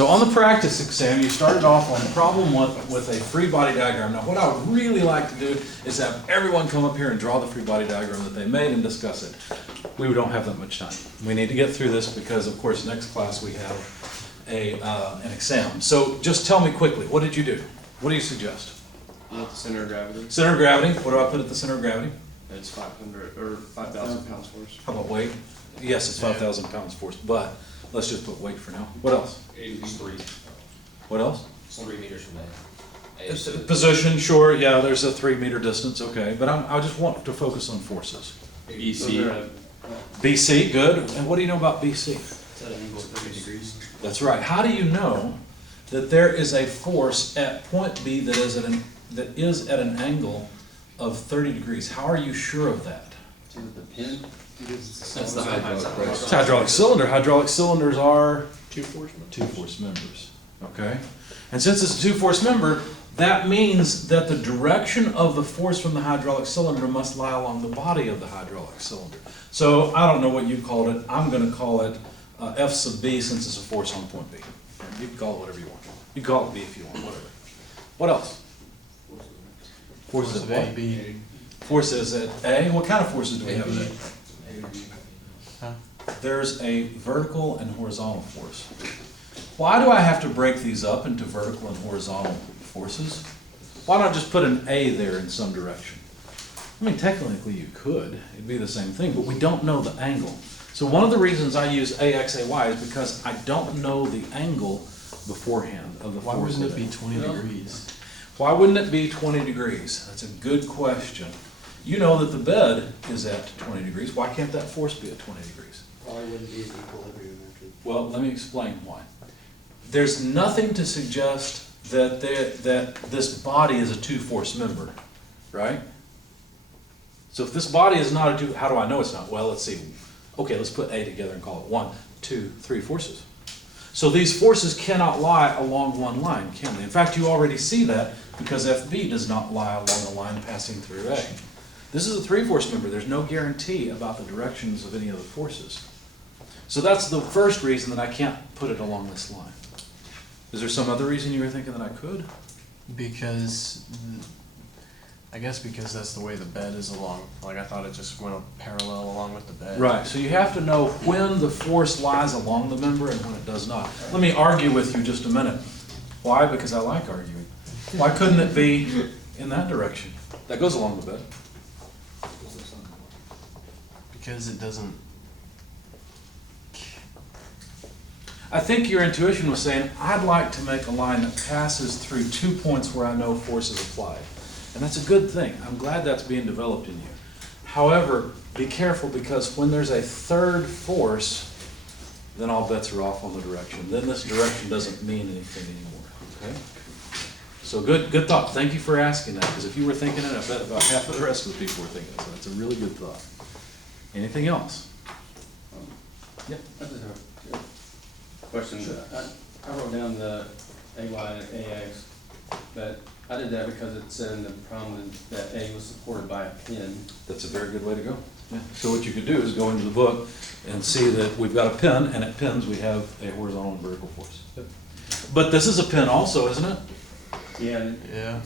So on the practice exam, you started off on problem one with a free body diagram. Now, what I would really like to do is have everyone come up here and draw the free body diagram that they made and discuss it. We don't have that much time. We need to get through this because, of course, next class we have an exam. So just tell me quickly, what did you do? What do you suggest? The center of gravity. Center of gravity. What do I put at the center of gravity? It's 500 or 5,000 pounds force. How about weight? Yes, it's 5,000 pounds force, but let's just put weight for now. What else? It's 3. What else? It's 3 meters from there. Position, sure, yeah, there's a 3-meter distance, okay, but I just want to focus on forces. BC. BC, good. And what do you know about BC? It's at an angle of 30 degrees. That's right. How do you know that there is a force at point B that is at an angle of 30 degrees? How are you sure of that? Is it the pin? That's the hydraulic press. It's hydraulic cylinder. Hydraulic cylinders are Two force. two force members, okay? And since it's a two force member, that means that the direction of the force from the hydraulic cylinder must lie along the body of the hydraulic cylinder. So I don't know what you called it. I'm going to call it F sub B since it's a force on point B. You can call it whatever you want. You can call it B if you want, whatever. What else? Forces at what? B. Forces at A. What kind of forces do we have at A? Huh? There's a vertical and horizontal force. Why do I have to break these up into vertical and horizontal forces? Why not just put an A there in some direction? I mean, technically you could. It'd be the same thing, but we don't know the angle. So one of the reasons I use AX, AY is because I don't know the angle beforehand of the Why force. wouldn't at it A. be 20 degrees? Why wouldn't it be 20 degrees? That's a good question. You know that the bed is at 20 degrees. Why can't that force be at 20 degrees? Probably wouldn't be in equilibrium after. Well, let me explain why. There's nothing to suggest that this body is a two-force member, right? So if this body is not a two, how do I know it's not? Well, let's see. Okay, let's put A together and call it 1, 2, 3 forces. So these forces cannot lie along one line, can they? In fact, you already see that because FB does not lie along the line passing through A. This is a three-force member. There's no guarantee about the directions of any of the forces. So that's the first reason that I can't put it along this line. Is there some other reason you were thinking that I could? Because, I guess because that's the way the bed is along. Like I thought it just went parallel along with the bed. Right, so you have to know when the force lies along the member and when it does not. Let me argue with you just a minute. Why? Because I like arguing. Why couldn't it be in that direction? That goes along the bed. Because it doesn't. I think your intuition was saying, I'd like to make a line that passes through 2 points where I know force is applied. And that's a good thing. I'm glad that's being developed in you. However, be careful because when there's a third force, then all bets are off on the direction. Then this direction doesn't mean anything anymore, okay? So good thought. Thank you for asking that, because if you were thinking it, I bet about half of the rest of the people were thinking it. So that's a really good thought. Anything else? I just have a question. I wrote down the AY and AX, but I did that because it said in the problem that A was supported by a pin. That's a very good way to go. Yeah. So what you could do is go into the book and see that we've got a pin, and at pins we have a horizontal and vertical force. But this is a pin also, isn't it? Yeah. Yeah.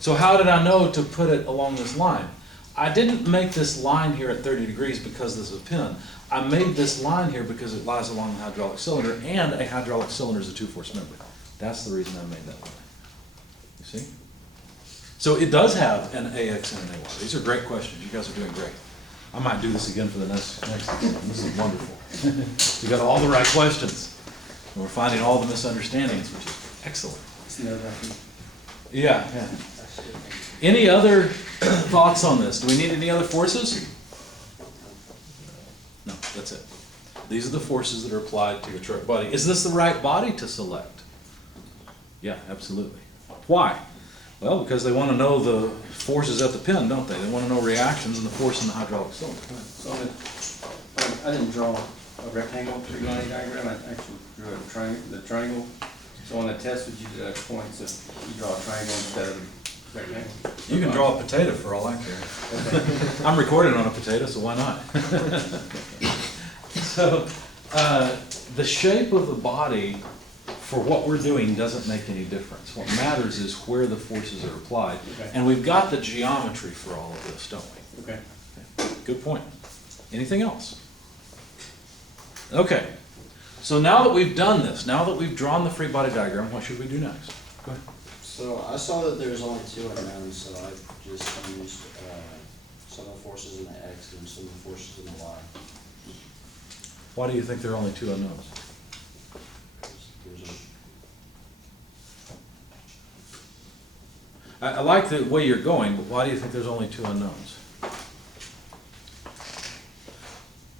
So how did I know to put it along this line? I didn't make this line here at 30 degrees because this is a pin. I made this line here because it lies along the hydraulic cylinder, and a hydraulic cylinder is a two-force member. That's the reason I made that line. You see? So it does have an AX and an AY. These are great questions. You guys are doing great. I might do this again for the next exam. This is wonderful. You got all the right questions. And we're finding all the misunderstandings, which is excellent. It's nerve-wracking. Yeah. Any other thoughts on this? Do we need any other forces? No, that's it. These are the forces that are applied to your truck body. Is this the right body to select? Yeah, absolutely. Why? Well, because they want to know the forces at the pin, don't they? They want to know reactions and the force in the hydraulic cylinder. So I didn't draw a rectangle 390 diagram. I actually drew the triangle. So on the test, would you do points if you draw a triangle instead of a rectangle? You can draw a potato for all I care. Okay. I'm recording on a potato, so why not? So, the shape of the body for what we're doing doesn't make any difference. What matters is where the forces are applied. Okay. And we've got the geometry for all of this, don't we? Okay. Good point. Anything else? Okay, so now that we've done this, now that we've drawn the free body diagram, what should we do next? Go ahead. So I saw that there's only two unknowns, so I just used, some of the forces in the X and some of the forces in the Y. Why do you think there are only two unknowns? There's I like the way you're going, but why do you think there's only two unknowns?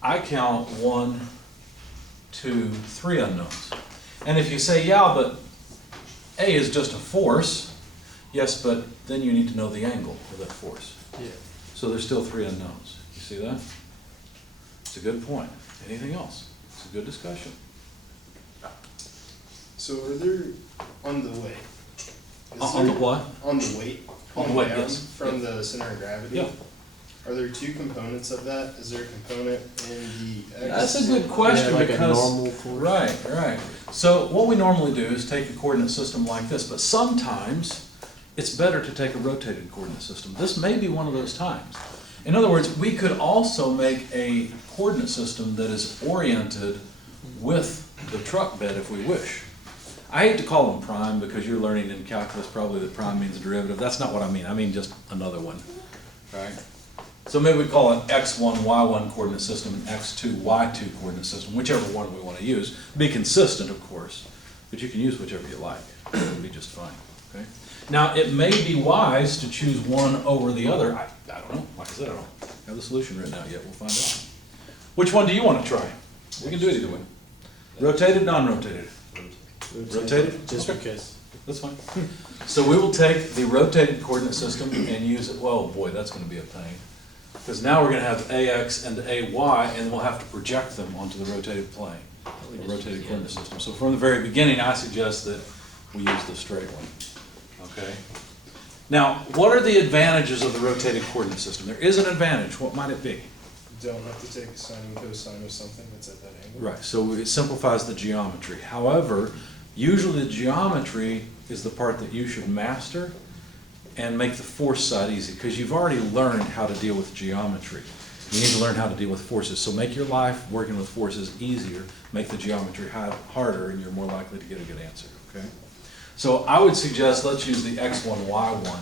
I count 1, 2, 3 unknowns. And if you say, yeah, but A is just a force, yes, but then you need to know the angle of that force. Yeah. So there's still 3 unknowns. You see that? It's a good point. Anything else? It's a good discussion. So are there, on the weight? is On the there- what? On the weight? On the weight, down yes. From the center of gravity? Yeah. Are there two components of that? Is there a component in the X? That's a good question Yeah, like a because. normal force. Right, right. So what we normally do is take a coordinate system like this, but sometimes it's better to take a rotated coordinate system. This may be one of those times. In other words, we could also make a coordinate system that is oriented with the truck bed if we wish. I hate to call them prime because you're learning in calculus probably that prime means derivative. That's not what I mean. I mean just another one, right? So maybe we call it X1, Y1 coordinate system and X2, Y2 coordinate system, whichever one we want to use. Be consistent, of course, but you can use whichever you like. It'll be just fine, okay? Now, it may be wise to choose one over the other. I don't know. Like I said, I don't have the solution written out yet. We'll find out. Which one do you want to try? We can do it either way. Rotated, non-rotated? Rotated? Just Okay. because. That's fine. So we will take the rotated coordinate system and use it, well, boy, that's gonna be a pain. Because now we're gonna have AX and AY, and we'll have to project them onto the rotated plane, the rotated coordinate system. So from the very beginning, I suggest that we use the straight one, okay? Now, what are the advantages of the rotated coordinate system? There is an advantage, what might it be? You don't have to take a sine and cosine of something that's at that angle? Right, so it simplifies the geometry. However, usually the geometry is the part that you should master and make the force side easy, because you've already learned how to deal with geometry. You need to learn how to deal with forces. So make your life working with forces easier, make the geometry harder, and you're more likely to get a good answer, okay? So I would suggest let's use the X1, Y1,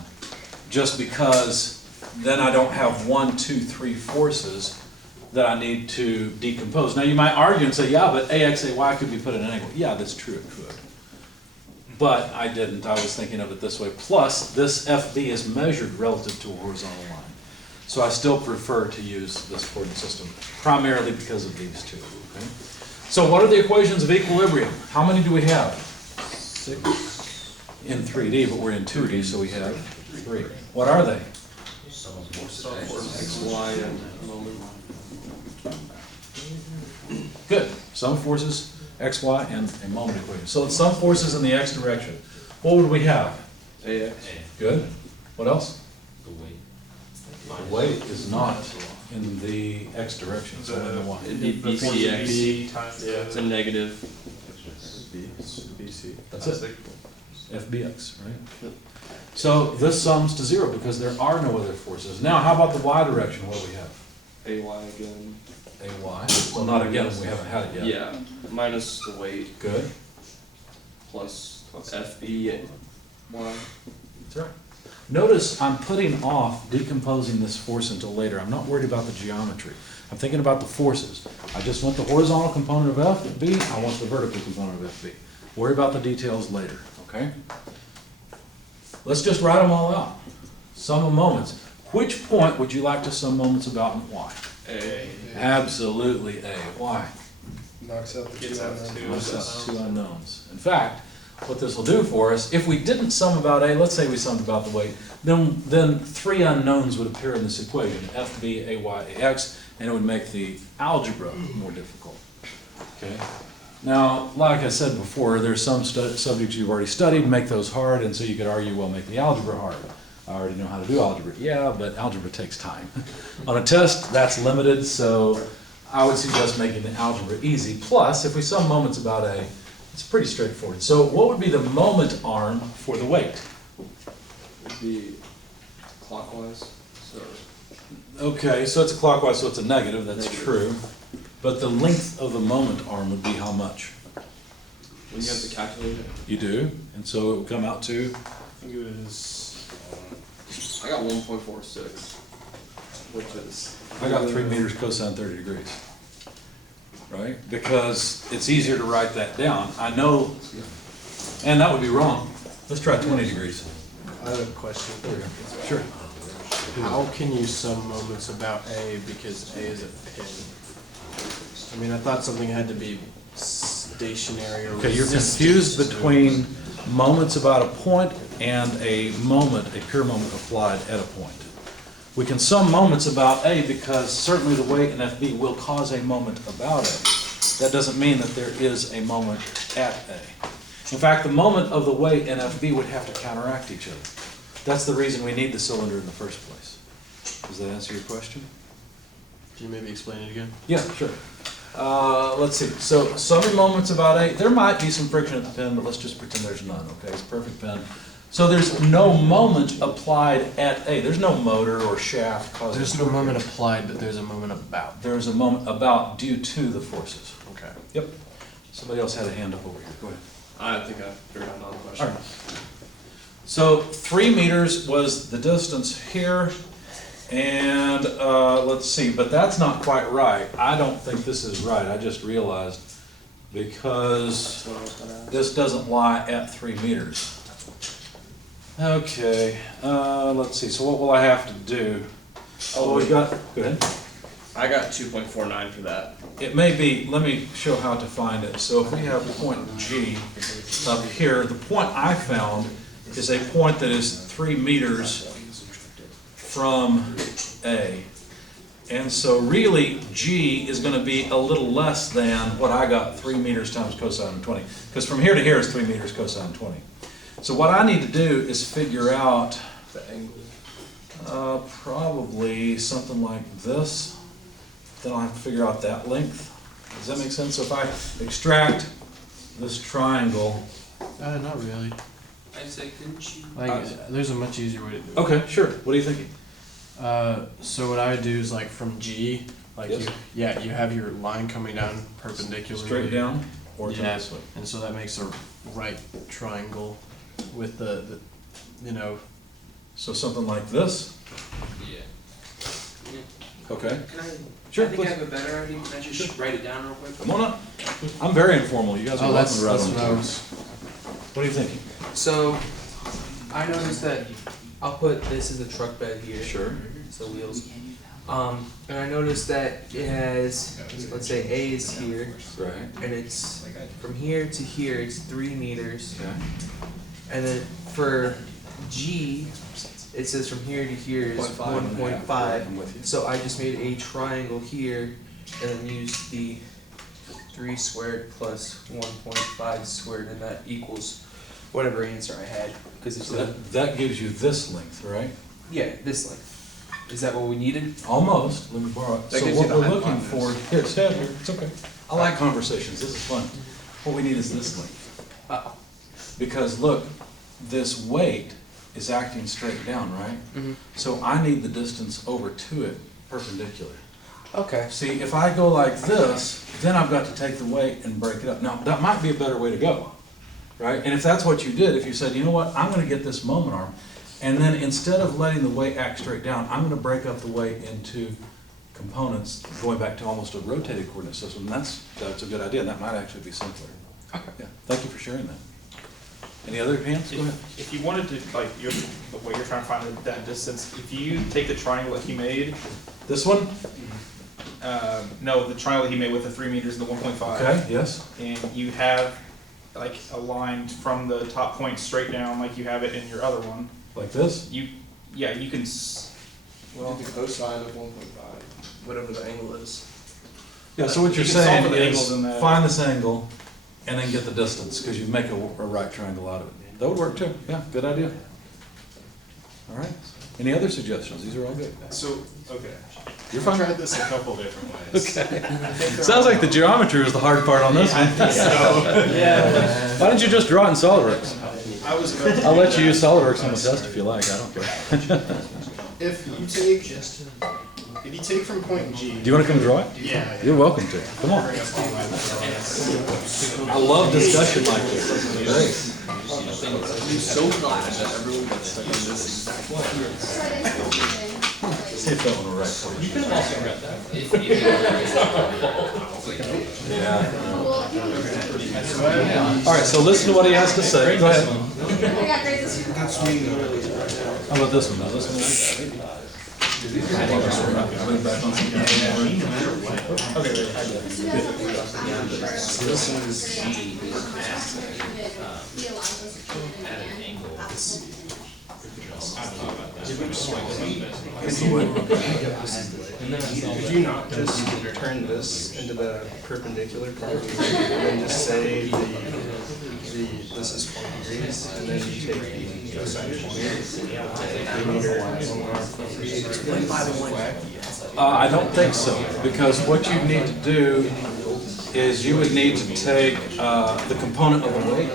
just because then I don't have 1, 2, 3 forces that I need to decompose. Now you might argue and say, yeah, but AX, AY could be put at an angle. Yeah, that's true, it could. But I didn't, I was thinking of it this way. Plus, this FB is measured relative to a horizontal line. So I still prefer to use this coordinate system, primarily because of these two, okay? So what are the equations of equilibrium? How many do we have? 6. In 3D, but we're in 2D, so we have 3. What are they? X, Y, and moment. Good. Some forces, X, Y, and a moment equation. So some forces in the X direction. What would we have? AX. Good. What else? The weight. The weight is not in the X direction, it's only in the Y. It'd be BCX. times, It's a negative. BC. That's it. FBX, right? So this sums to 0 because there are no other forces. Now, how about the Y direction? What do we have? AY again. AY. Well, not again, we haven't had it yet. Yeah, minus the weight Good. plus FB Y. That's right. Notice I'm putting off decomposing this force until later. I'm not worried about the geometry. I'm thinking about the forces. I just want the horizontal component of FB, I want the vertical component of FB. Worry about the details later, okay? Let's just write them all out. Sum of moments. Which point would you like to sum moments about and why? A. Absolutely A. Why? Knocks out the two Gets out unknowns. two. What's that? Two unknowns. In fact, what this will do for us, if we didn't sum about A, let's say we summed about the weight, then 3 unknowns would appear in this equation, FB, AY, AX, and it would make the algebra more difficult. Okay? Now, like I said before, there's some subjects you've already studied, make those hard, and so you could argue, well, make the algebra hard. I already know how to do algebra. Yeah, but algebra takes time. On a test, that's limited, so I would suggest making the algebra easy. Plus, if we sum moments about A, It's pretty straightforward. So what would be the moment arm for the weight? Would be clockwise, so. Okay, so it's clockwise, so it's a negative, that's true. But the length of the moment arm would be how much? When you have to calculate it, You do, and so it would come out to, I think it was, I got 1.46, which is. I got 3 meters cosine 30 degrees. Right? Because it's easier to write that down. I know, and that would be wrong. Let's try 20 degrees. I have a question. There we go. Sure. How can you sum moments about A because A is a pin? I mean, I thought something had to be stationary or Okay, you're resistant confused to- between moments about a point and a moment, a pure moment applied at a point. We can sum moments about A because certainly the weight in FB will cause a moment about A. That doesn't mean that there is a moment at A. In fact, the moment of the weight in FB would have to counteract each other. That's the reason we need the cylinder in the first place. Does that answer your question? Can you maybe explain it again? Yeah, sure. Let's see, so summing moments about A, there might be some friction at the pin, but let's just pretend there's none, okay? It's a perfect pin. So there's no moment applied at A. There's no motor or shaft causing. There's no moment applied, but there's a moment about. There's a moment about due to the forces. Okay. Yep. Somebody else had a hand up over here. Go ahead. I think I figured out another question. All right. So 3 meters was the distance here. And let's see, but that's not quite right. I don't think this is right. I just realized because That's what I was gonna ask. this doesn't lie at 3 meters. Okay, let's see. So what will I have to do? Oh, we got, go ahead. I got 2.49 for that. It may be, let me show how to find it. So if we have point G up here, the point I found is a point that is 3 meters from A. And so really, G is gonna be a little less than what I got, 3 meters times cosine of 20. Because from here to here is 3 meters cosine 20. So what I need to do is figure out The angle. probably something like this. Then I'll have to figure out that length. Does that make sense? So if I extract this triangle. Not really. I'd say, couldn't you? Like, there's a much easier way to do it. Okay, sure. What are you thinking? So what I would do is like from G, like Yes. you have your line coming down perpendicularly. Straight down or to Yeah. this way? And so that makes a right triangle with the you know, So something like this? Yeah. Okay. Can I? Sure, I think I please. have a better idea. Can I just write it down real quick? Come on up. I'm very informal. You guys are oh, welcome that's to write on what the I board. was. What are you thinking? So, I noticed that I'll put this as a truck bed here. Sure. So wheels. And I noticed that it has, let's say A is here, Right. and it's from here to here, it's 3 meters. Okay. And then for G, it says from here to here is 1.5. I'm with you. So I just made a triangle here and then used the 3 squared plus 1.5 squared, and that equals whatever answer I had. Because it's So that gives you this length, right? yeah, this length. Is that what we needed? Almost. Let me borrow it. That So gives what you the we're looking hypotenuse. for, here, stand here. It's okay. I like conversations. This is fun. What we need is this length. Uh-oh. Because look, this weight is acting straight down, right? Mhm. So I need the distance over to it perpendicular. Okay. See, if I go like this, then I've got to take the weight and break it up. Now, that might be a better way to go, right? And if that's what you did, if you said, you know what, I'm gonna get this moment arm, and then instead of letting the weight act straight down, I'm gonna break up the weight into components, going back to almost a rotated coordinate system, that's a good idea, and that might actually be simpler. Okay. Yeah, thank you for sharing that. Any other hands? Go ahead. If you wanted to, like, what you're trying to find that distance, if you take the triangle that he made, This one? no, the triangle he made with the 3 meters and the 1.5. Okay, yes. And you have, like, a line from the top point straight down, like you have it in your other one. Like this? You can, Well, the cosine of 1.5. Whatever the angle is. Yeah, so what You you're can solve saying for the is, angles in that. find this angle, and then get the distance, because you make a right triangle out of it. That would work too, yeah, good idea. All right, any other suggestions? These are all good. so, okay. You're fine. I tried this a couple different ways. Okay. Sounds like the geometry was the hard part on this one. So, Why don't you just draw it in SolidWorks? I was about to I'll do let you that. use SolidWorks on the test if you like, I don't care. If you take from point G. Do you wanna come draw it? Yeah. You're welcome to. Come on. Bring up all my notes. I love discussion like this. This is great. See if that one will write for you. You could have also read that. Yeah. All right, so listen to what he has to say. Go ahead. I got great this year. How about this one now? This one? He allows us to do it again. Could you not just turn this into the perpendicular part and then just say this is 20 degrees and then you take the cosine of 20. I don't think so, because what you need to do is you would need to take the component of the weight,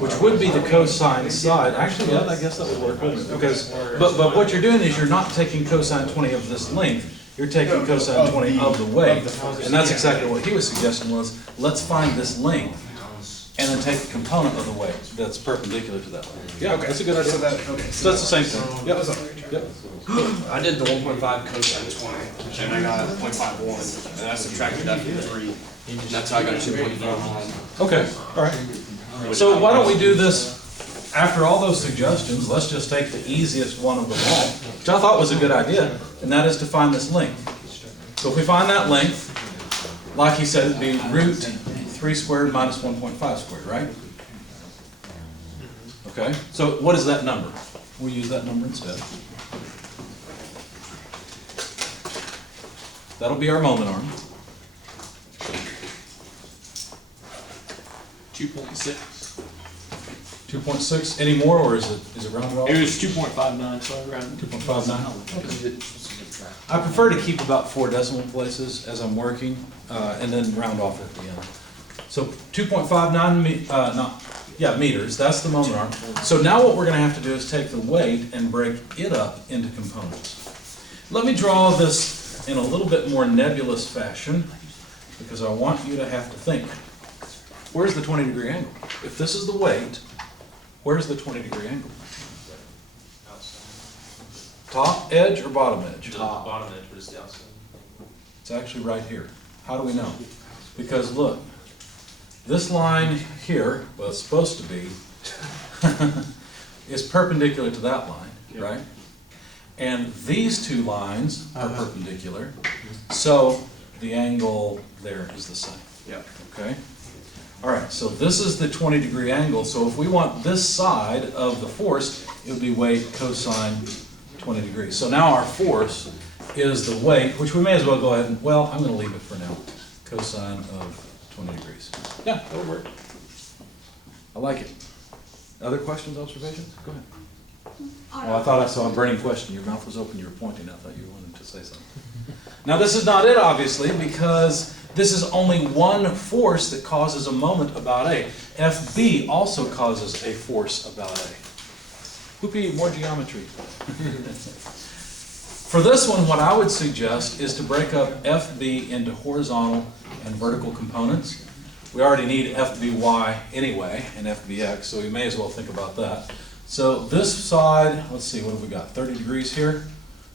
which would be the cosine side. Actually, yeah, I guess that would work, wouldn't it? Because, but what you're doing is you're not taking cosine 20 of this length, you're taking cosine 20 of the weight. And that's exactly what he was suggesting was, let's find this length and then take the component of the weight that's perpendicular to that length. Yeah, that's a good idea. So So that's the same thing. Yep. Yep. I did the 1.5 cosine 20, and I got 0.51, and I subtracted that from 3, and that's how I got 2.5. Okay, all right. So why don't we do this, after all those suggestions, let's just take the easiest one of them all, which I thought was a good idea, and that is to find this length. So if we find that length, like he said, it'd be root 3 squared minus 1.5 squared, right? Okay, so what is that number? We'll use that number instead. That'll be our moment arm. 2.6. 2.6 any more, or is it rounded off? It was 2.59, so I rounded. 2.59? I prefer to keep about 4 decimal places as I'm working, and then round off at the end. So 2.59 meters, that's the moment arm. So now what we're gonna have to do is take the weight and break it up into components. Let me draw this in a little bit more nebulous fashion, because I want you to have to think. Where's the 20-degree angle? If this is the weight, where's the 20-degree angle? Top edge or bottom edge? Bottom edge, but it's the outside. It's actually right here. How do we know? Because look, this line here, well, it's supposed to be, is perpendicular to that line, right? And these two lines are perpendicular, so the angle there is the same. Yeah. Okay? All right, so this is the 20-degree angle, so if we want this side of the force, it would be weight cosine 20 degrees. So now our force is the weight, which we may as well go ahead and, well, I'm going to leave it for now, cosine of 20 degrees. Yeah, that'll work. I like it. Other questions, observations? Go ahead. Oh, I thought I saw a burning question. Your mouth was open, you were pointing. I thought you wanted to say something. Now, this is not it, obviously, because this is only one force that causes a moment about A. FB also causes a force about A. Whoopee, more geometry. For this one, what I would suggest is to break up FB into horizontal and vertical components. We already need FBY anyway, and FBX, so we may as well think about that. So this side, let's see, what have we got? 30 degrees here.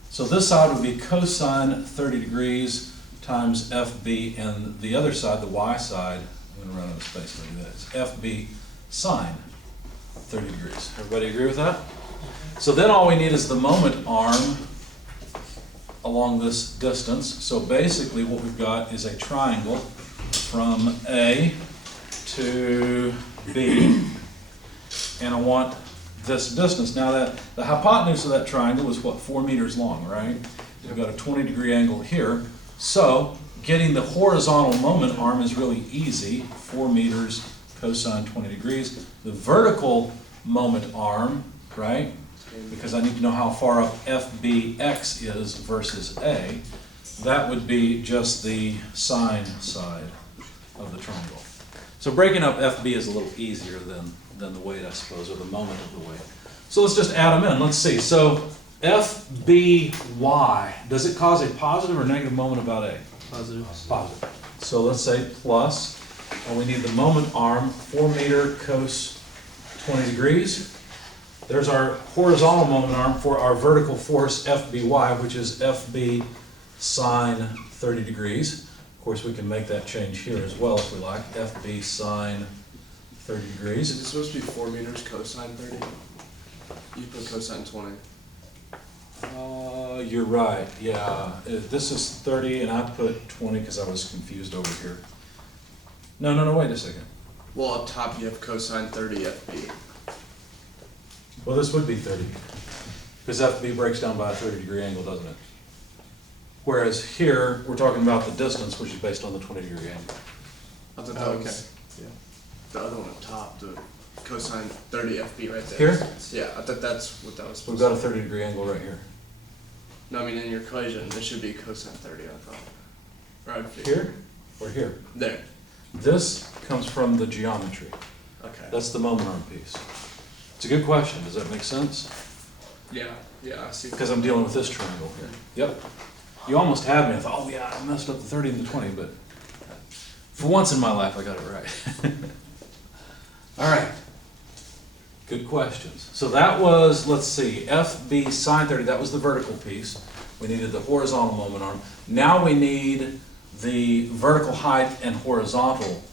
So this side would be cosine 30 degrees times FB, and the other side, the Y side, I'm going to run out of space to do that. It's FB sine 30 degrees. Everybody agree with that? So then all we need is the moment arm along this distance. So basically what we've got is a triangle from A to B, and I want this distance. Now that the hypotenuse of that triangle is what, 4 meters long, right? We've got a 20-degree angle here. So getting the horizontal moment arm is really easy. 4 meters cosine 20 degrees. The vertical moment arm, right, because I need to know how far up FBX is versus A. That would be just the sine side of the triangle. So breaking up FB is a little easier than the weight, I suppose, or the moment of the weight. So let's just add them in. Let's see. So FBY, does it cause a positive or negative moment about A? Positive. Positive. So let's say plus, and we need the moment arm, 4 meter cos 20 degrees. There's our horizontal moment arm for our vertical force FBY, which is FB sine 30 degrees. Of course, we can make that change here as well if we like, FB sine 30 Is degrees. it supposed to be 4 meters cosine 30? You put cosine 20. You're right, yeah. This is 30 and I put 20 because I was confused over here. No, wait a second. Well, up top you have cosine 30 FB. Well, this would be 30, because FB breaks down by a 30-degree angle, doesn't it? Whereas here, we're talking about the distance, which is based on the 20-degree angle. I thought that Oh, was the other one up top, the cosine 30 FB right there. Here? Yeah, I thought that's what that was We've supposed got to a 30-degree angle right here. No, I mean in your equation, it should be cosine 30, I thought. Right Here or here? There. This comes from the geometry. Okay. That's the moment arm piece. It's a good question. Does that make sense? Yeah, I see. Because I'm dealing with this triangle here. Yep. You almost had me. I thought, oh yeah, I messed up the 30 and the 20, but for once in my life, I got it right. All right. Good questions. So that was, let's see, FB sine 30, that was the vertical piece. We needed the horizontal moment arm. Now we need the vertical height and horizontal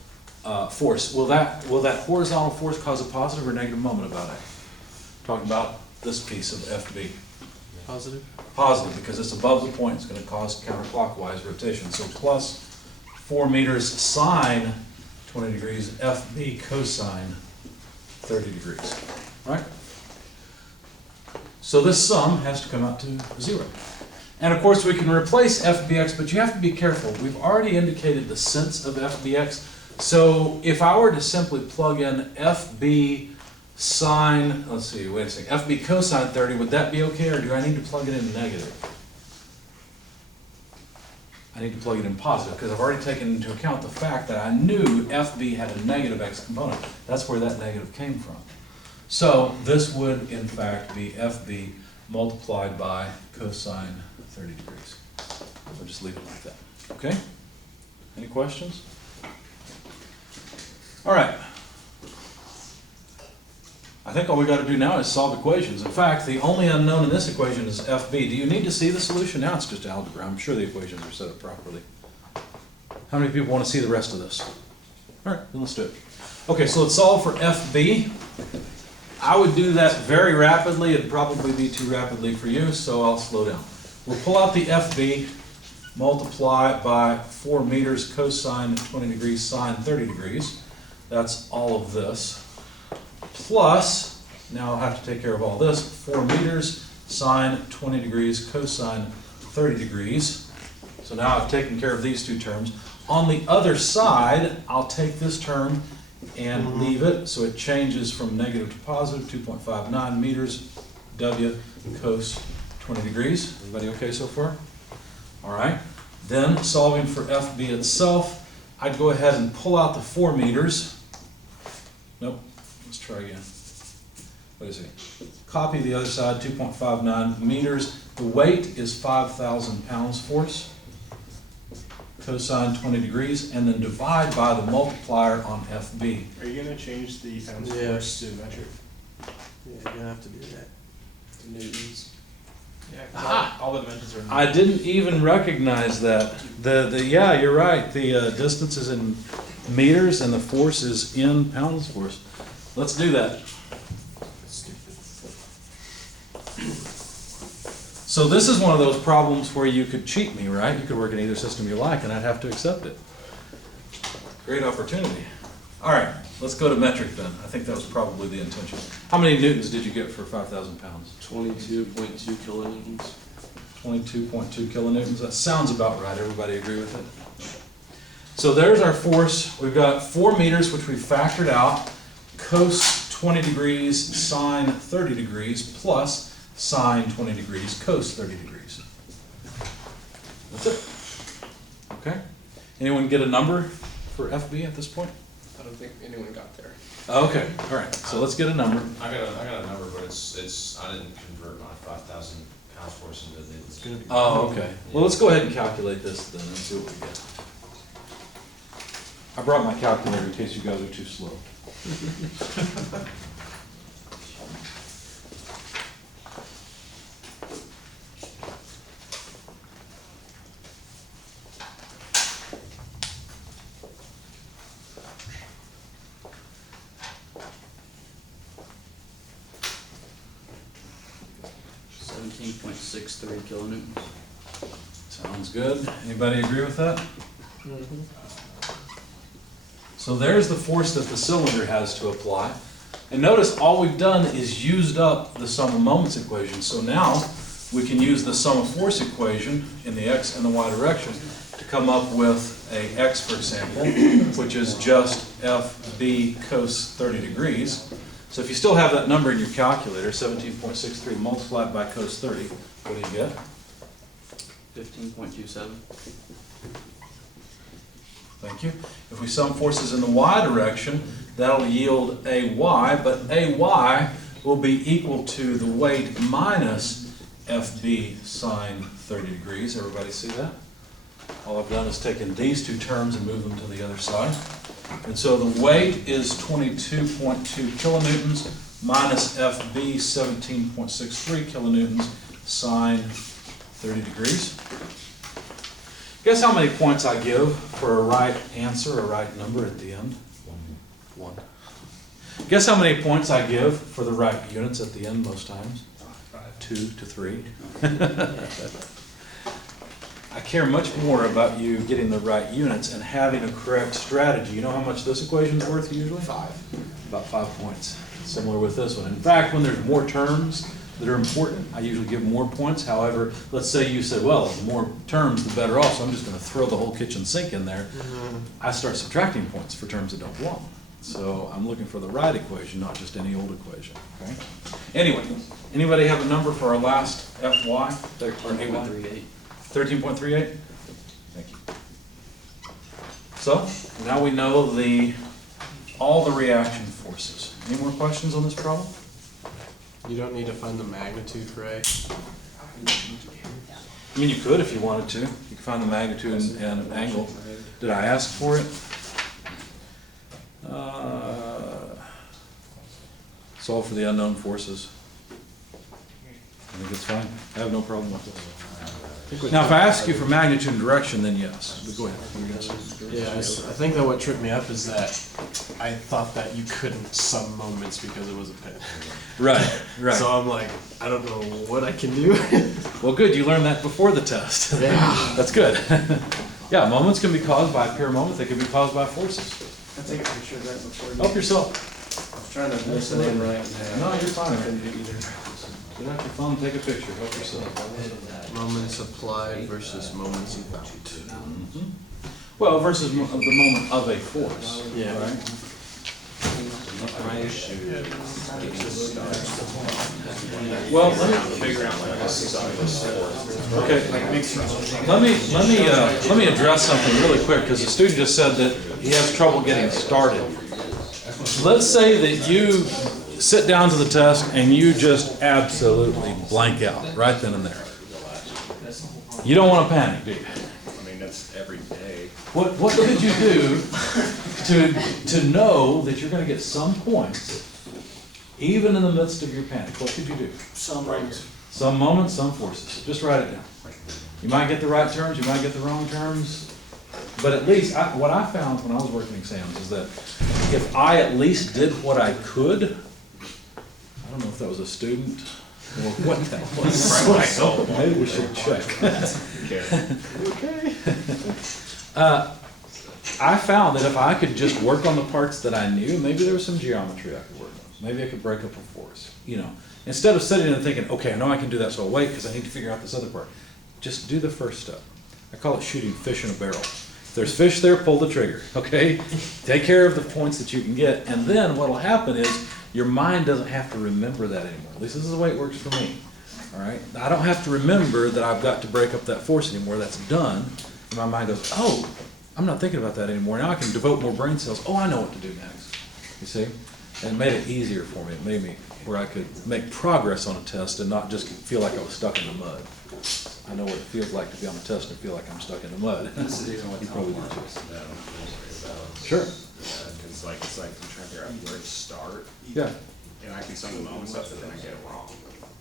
force. Will that horizontal force cause a positive or negative moment about it? Talking about this piece of FB. Positive. Positive, because it's above the point, it's going to cause counterclockwise rotation. So plus 4 meters sine 20 degrees, FB cosine 30 degrees, right? So this sum has to come out to 0. And of course we can replace FBX, but you have to be careful. We've already indicated the sense of FBX. So if I were to simply plug in FB sine, let's see, wait a second, FB cosine 30, would that be okay, or do I need to plug it in negative? I need to plug it in positive, because I've already taken into account the fact that I knew FB had a negative X component. That's where that negative came from. So this would, in fact, be FB multiplied by cosine 30 degrees. I'll just leave it like that. Okay? Any questions? All right. I think all we got to do now is solve equations. In fact, the only unknown in this equation is FB. Do you need to see the solution? Now it's just algebra. I'm sure the equations are set up properly. How many people want to see the rest of this? All right, then let's do it. Okay, so let's solve for FB. I would do that very rapidly. It'd probably be too rapidly for you, so I'll slow down. We'll pull out the FB, multiply by 4 meters cosine 20 degrees sine 30 degrees. That's all of this. Plus, now I'll have to take care of all this, 4 meters sine 20 degrees cosine 30 degrees. So now I've taken care of these two terms. On the other side, I'll take this term and leave it, so it changes from negative to positive, 2.59 meters W cos 20 degrees. Everybody okay so far? All right. Then, solving for FB itself, I'd go ahead and pull out the 4 meters. Nope. Let's try again. Wait a second. Copy the other side, 2.59 meters. The weight is 5,000 pounds force. Cosine 20 degrees, and then divide by the multiplier on FB. Are you going to change the pounds Yeah. force to metric? Yeah, you're gonna have to do that. To newtons? Yeah, 'cause all the dimensions are. I didn't even recognize that. Yeah, you're right. The distance is in meters and the force is in pounds force. Let's do that. So this is one of those problems where you could cheat me, right? You could work in either system you like and I'd have to accept it. Great opportunity. All right, let's go to metric then. I think that was probably the intention. How many newtons did you get for 5,000 pounds? 22.2 kilonewtons. 22.2 kilonewtons. That sounds about right. Everybody agree with it? So there's our force. We've got 4 meters, which we factored out. Cos 20 degrees sine 30 degrees plus sine 20 degrees cos 30 degrees. That's it. Okay? Anyone get a number for FB at this point? I don't think anyone got there. Okay, all right, so let's get a number. I got a number, but it's, I didn't convert my 5,000 pound force into the. It's gonna be. Oh, okay. Well, let's go ahead and calculate this then and see what we get. I brought my calculator in case you guys are too slow. .63 kilonewtons. Sounds good. Anybody agree with that? So there's the force that the cylinder has to apply. And notice all we've done is used up the sum of moments equation. So now we can use the sum of force equation in the x and the y direction to come up with a x, for example, which is just FB cos 30 degrees. So if you still have that number in your calculator, 17.63 multiplied by cos 30, what do you get? 15.27. Thank you. If we sum forces in the y direction, that'll yield AY, but AY will be equal to the weight minus FB sine 30 degrees. Everybody see that? All I've done is taken these two terms and moved them to the other side. And so the weight is 22.2 kilonewtons minus FB 17.63 kilonewtons sine 30 degrees. Guess how many points I give for a right answer, a right number at the end? One. Guess how many points I give for the right units at the end most times? 2 to 3. I care much more about you getting the right units and having a correct strategy. You know how much this equation is worth usually? 5. About 5 points. Similar with this one. In fact, when there's more terms that are important, I usually give more points. However, let's say you said, well, the more terms, the better off, so I'm just going to throw the whole kitchen sink in there. I start subtracting points for terms that don't belong. So I'm looking for the right equation, not just any old equation. Okay? Anyway, anybody have a number for our last FY? 13.38. 13.38? Thank you. So, now we know all the reaction forces. Any more questions on this problem? You don't need to find the magnitude for A. I mean, you could if you wanted to. You could find the magnitude and an angle. Did I ask for it? Solve for the unknown forces. I think it's fine. I have no problem with this. Now, if I ask you for magnitude and direction, then yes. But go ahead. Yeah, I think that what tripped me up is that I thought that you couldn't sum moments because it was a pin. Right, right. So I'm like, I don't know what I can do. Well, good. You learned that before the test. Yeah. That's good. Yeah, moments can be caused by a pure moment. They can be caused by forces. I take a picture of that before you. Help yourself. I was trying to miss it in right now. No, you're fine. I couldn't do either. Get out your phone, take a picture. Help yourself. Moments applied versus moments about. Mhm. Well, versus the moment of a force. Yeah. Right? Well, let me address something really quick, because the student just said that he has trouble getting started. Let's say that you sit down to the test and you just absolutely blank out right then and there. You don't want to panic, do you? I mean, that's every day. What could you do to know that you're going to get some points, even in the midst of your panic? What could you do? Some moments. Some moments, some forces. Just write it down. You might get the right terms, you might get the wrong terms, but at least what I found when I was working exams is that if I at least did what I could, I don't know if that was a student or what that was. Maybe we should check. Okay. I found that if I could just work on the parts that I knew, maybe there was some geometry I could work on. Maybe I could break up a force. Instead of sitting and thinking, okay, I know I can do that, so I'll wait because I need to figure out this other part. Just do the first step. I call it shooting fish in a barrel. If there's fish there, pull the trigger, okay? Take care of the points that you can get, and then what'll happen is Your mind doesn't have to remember that anymore. At least this is the way it works for me. All right? I don't have to remember that I've got to break up that force anymore. That's done. And my mind goes, oh, I'm not thinking about that anymore. Now I can devote more brain cells. Oh, I know what to do next. You see? And it made it easier for me. It made me where I could make progress on a test and not just feel like I was stuck in the mud. I know what it feels like to be on a test and feel like I'm stuck in the mud. This is even what You Tom probably do Mark too. was about. Sure. Cause like, it's like I'm trying to figure out where to start, Yeah. and I can sum the moments up, but then I get it wrong.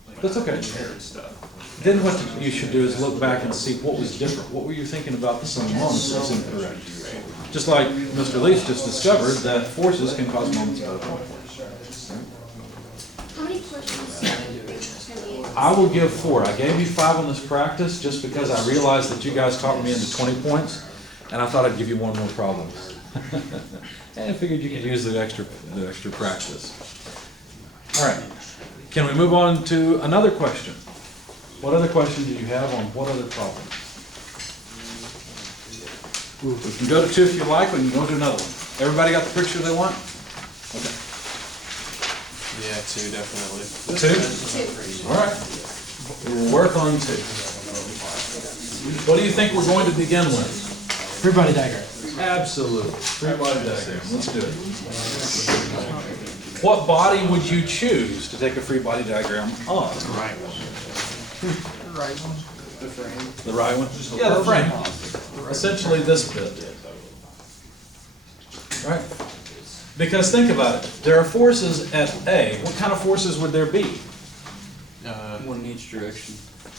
Like, That's okay. Shared stuff. Then what you should do is look back and see what was different. What were you thinking about the sum moments that was incorrect? Just like Mr. Leach just discovered that forces can cause moments of point. How many questions can we? I will give 4. I gave you 5 on this practice just because I realized that you guys talked me into 20 points, and I thought I'd give you one more problem. And I figured you could use the extra practice. All right. Can we move on to another question? What other question do you have on what other problem? We can go to 2 if you like, or you can go to another one. Everybody got the picture they want? Okay. Yeah, 2, definitely. 2? All right. We'll work on 2. What do you think we're going to begin with? Free body diagram. Absolutely. Free body diagram. Let's do it. What body would you choose to take a free body diagram on? The right one. The frame. The right one? Yeah, the frame. Essentially this bit. Right? Because think about it. There are forces at A. What kind of forces would there be? One in each direction.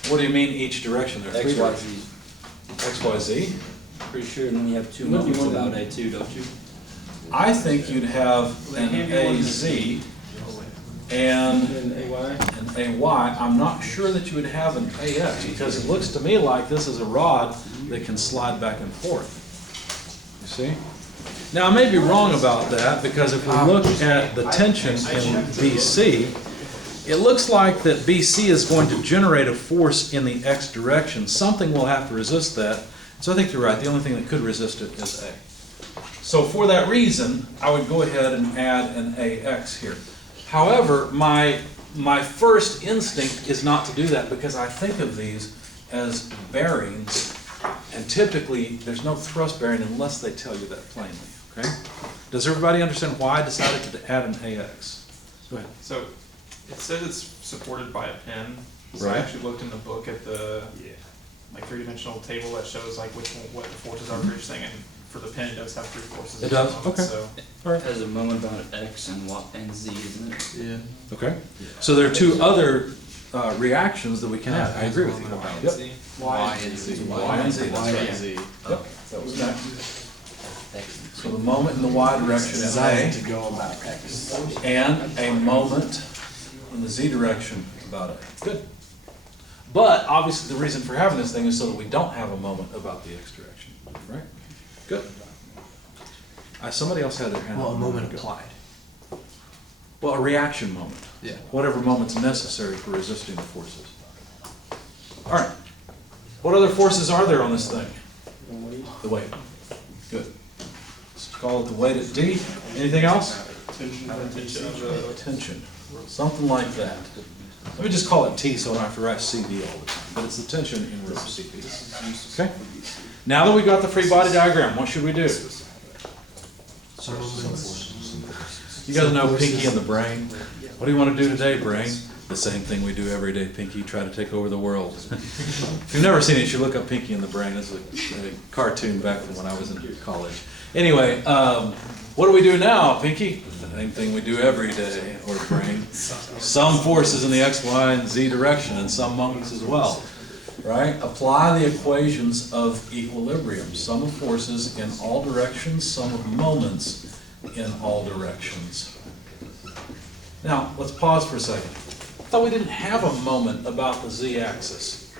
What do you mean each direction? There are 3 directions. X, Y, Z? Pretty sure, and then you have 2 moments about A too, don't you? I think you'd have an AZ and And AY? an AY. I'm not sure that you would have an AX because it looks to me like this is a rod that can slide back and forth. You see? Now, I may be wrong about that because if we look at the tension in BC, it looks like that BC is going to generate a force in the X direction. Something will have to resist that. So I think you're right. The only thing that could resist it is A. So for that reason, I would go ahead and add an AX here. However, my first instinct is not to do that because I think of these as bearings, and typically there's no thrust bearing unless they tell you that plainly. Okay? Does everybody understand why I decided to add an AX? Go ahead. So it says it's supported by a pin. So Right. I actually looked in the book at the like 3-dimensional table that shows like what the forces are for each thing, and for the pin it does have 3 forces. It does? Okay. So All right. Has a moment about X and Z, isn't it? Yeah. Okay. So there are 2 other reactions that we can add. I agree with you. Yep. Y and Z. Y and Z, that's Y right. and Z. Yep. That was that. So the moment in the Y direction is Designed A, to go about X. and a moment in the Z direction about A. Good. But obviously the reason for having this thing is so that we don't have a moment about the X direction, right? Good. Somebody else had their hand up. Well, a moment applied. Well, a reaction moment. Yeah. Whatever moment's necessary for resisting the forces. All right. What other forces are there on this thing? The weight. Good. Let's call it the weight at D. Anything else? Tension. Something like that. Let me just call it T so I don't have to write CV all the time. But it's the tension in root CV. Okay? Now that we've got the free body diagram, what should we do? You guys know Pinky and the Brain? What do you want to do today, Brain? The same thing we do every day, Pinky, try to take over the world. If you've never seen it, you should look up Pinky and the Brain. It's a cartoon back from when I was in college. Anyway, what do we do now, Pinky? The same thing we do every day, or Brain. Some forces in the X, Y, and Z direction, and some moments as well. Right? Apply the equations of equilibrium. Sum of forces in all directions, sum of moments in all directions. Now, let's pause for a second. I thought we didn't have a moment about the z-axis.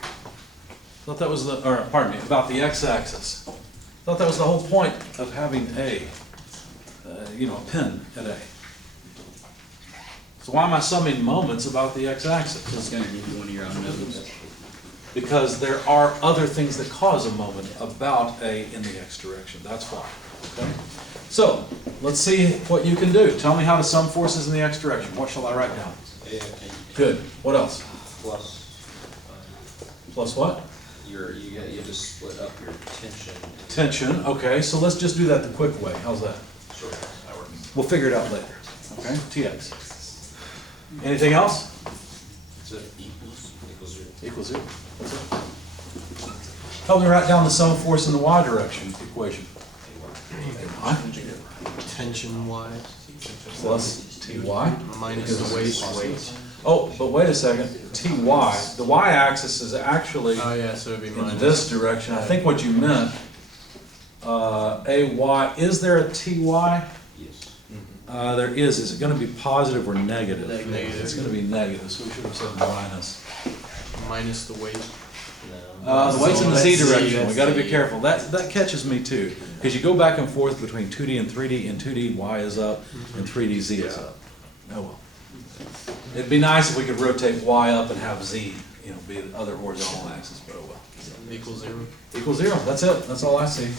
Thought that was about the x-axis. Thought that was the whole point of having a pin at A. So why am I summing moments about the x-axis? It's gonna give you one of your unknowns. Because there are other things that cause a moment about A in the x direction. That's why. Okay? So, let's see what you can do. Tell me how to sum forces in the x direction. What shall I write down? Good. What else? Plus, Plus what? you have to split up your tension. Tension. Okay, so let's just do that the quick way. How's that? Sure, that works. We'll figure it out later. Okay, TX. Anything else? So equals zero. Equals zero. That's it. Help me write down the sum of force in the y direction equation. Tension Y Plus Ty minus the weight. Oh, but wait a second. Ty, the y-axis is actually Oh, yeah, so it'd be in minus. this direction. I think what you meant, AY, is there a Ty? Yes. There is. Is it gonna be positive or negative? Negative. It's gonna be negative, so we should have said minus. Minus the weight. The weight's in the Z That's Z, direction, we that's gotta be Z. careful, that catches me too, because you go back and forth between 2D and 3D, and 2D Y is up, and 3D Z is up. Oh well. It'd be nice if we could rotate Y up and have Z, you know, be the other horizontal axis, but oh well. Equals 0. Equals 0, that's it, that's all I see.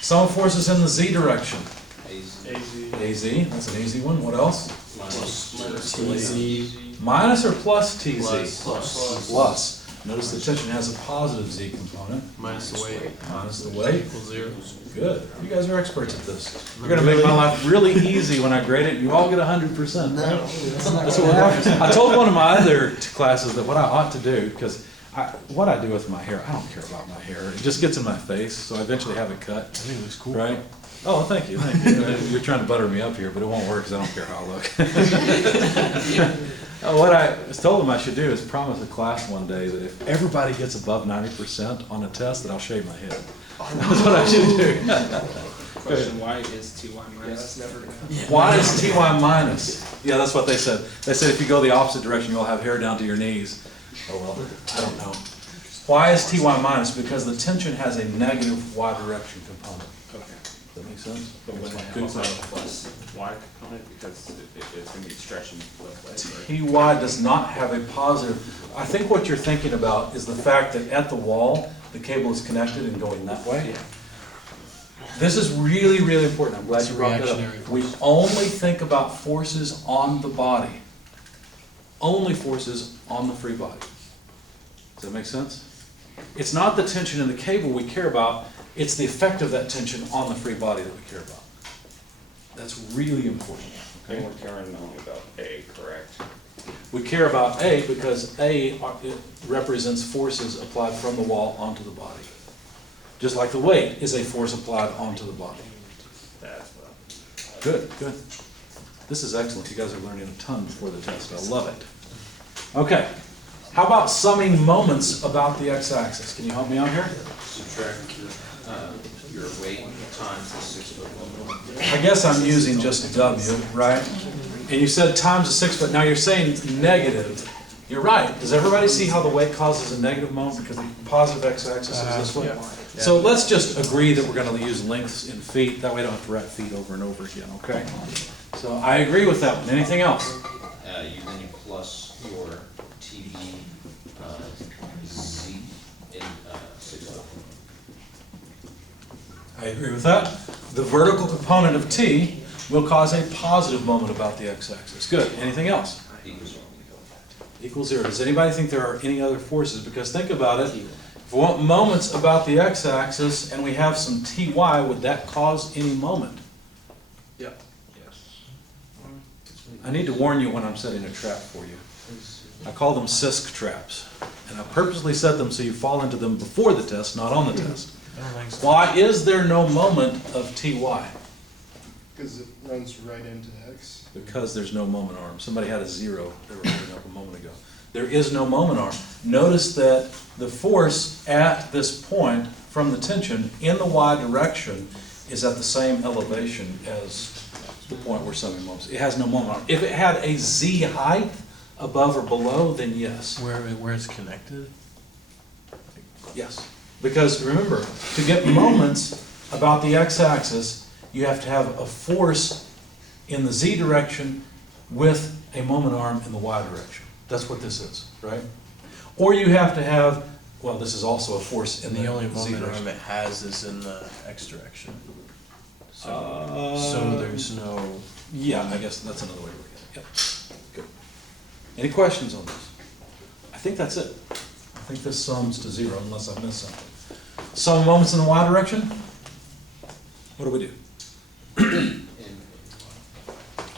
Sum of forces in the Z direction. AZ, that's an easy one, what else? TZ. Minus or plus TZ? Plus. Plus. Notice the tension has a positive Z component. Minus the weight. Minus the weight. Equals 0. Good. You guys are experts at this. You're gonna make my life really easy when I grade it. You all get 100%. Right? That's what happens. I told one of my other classes that what I ought to do, because what I do with my hair, I don't care about my hair. It just gets in my face, so I eventually have it cut. I think it looks cool. Right? Oh, thank you, thank you. You're trying to butter me up here, but it won't work because I don't care how I look. What I told them I should do is promise a class one day that if everybody gets above 90% on a test, that I'll shave my head. That's what I should do. Question, why is Ty minus? Why is Ty minus? Yeah, that's what they said. They said if you go the opposite direction, you'll have hair down to your knees. Oh well, I don't know. Why is Ty minus? Because the tension has a negative y direction component. Okay. Does that make sense? But when it Good also question. have a plus y component, because it's gonna be stretching both ways, right? Ty does not have a positive. I think what you're thinking about is the fact that at the wall, the cable is connected and going that way. This is really, really important. I'm glad It's you a brought that reactionary up. We only think about forces on the body. Only forces on the free body. Does that make sense? It's not the tension in the cable we care about, it's the effect of that tension on the free body that we care about. That's really important. And we're caring only about A, correct? We care about A because A it represents forces applied from the wall onto the body. Just like the weight is a force applied onto the body. That's what. Good, good. This is excellent. You guys are learning a ton before the test. I love it. Okay. How about summing moments about the x-axis? Can you help me out here? Subtract your weight times the 6 foot moment. I guess I'm using just W, right? And you said times a 6 foot. Now you're saying negative. You're right. Does everybody see how the weight causes a negative moment because the positive x-axis is this way? So let's just agree that we're going to use lengths in feet. That way I don't have to write feet over and over again, okay? So I agree with that one. Anything else? Then you plus your TB Z in 6 foot. I agree with that. The vertical component of T will cause a positive moment about the x-axis. Good. Anything else? Equals 0. Equals 0. Does anybody think there are any other forces? Because think about it. If we want moments about the x-axis and we have some Ty, would that cause any moment? Yep. I need to warn you when I'm setting a trap for you. I call them CISC traps. And I purposely set them so you fall into them before the test, not on the test. Why is there no moment of Ty? Because it runs right into X. Because there's no moment arm. Somebody had a 0 they were putting up a moment ago. There is no moment arm. Notice that the force at this point from the tension in the y direction is at the same elevation as the point we're summing moments. It has no moment arm. If it had a z height above or below, then yes. Where it's connected? Yes. Because remember, to get moments about the x-axis, you have to have a force in the z direction with a moment arm in the y direction. That's what this is, right? Or you have to have, well, this is also a force in And the only z moment direction. arm it has is in the X direction. So there's no, Yeah, I guess that's another way to look at it, yep, good. Any questions on this? I think that's it. I think this sums to 0 unless I missed something. Sum of moments in the y direction? What do we do?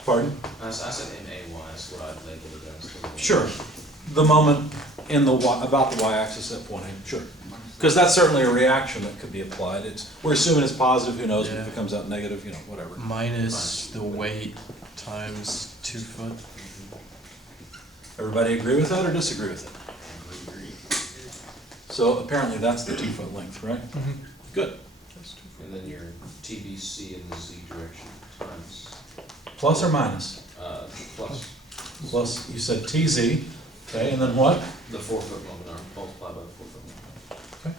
Pardon? I said MAY, that's what I labeled it as. Sure. The moment in the y, about the y-axis at point A, sure. Because that's certainly a reaction that could be applied. We're assuming it's positive, who knows if Yeah. it comes out negative, you know, whatever. minus the weight times 2 foot. Everybody agree with that or disagree with it? So apparently that's the 2 foot length, right? Good. And then your TBC in the Z direction times, Plus or minus? plus Plus, you said TZ, okay, and then what? the 4 foot moment arm multiplied by the 4 foot moment arm.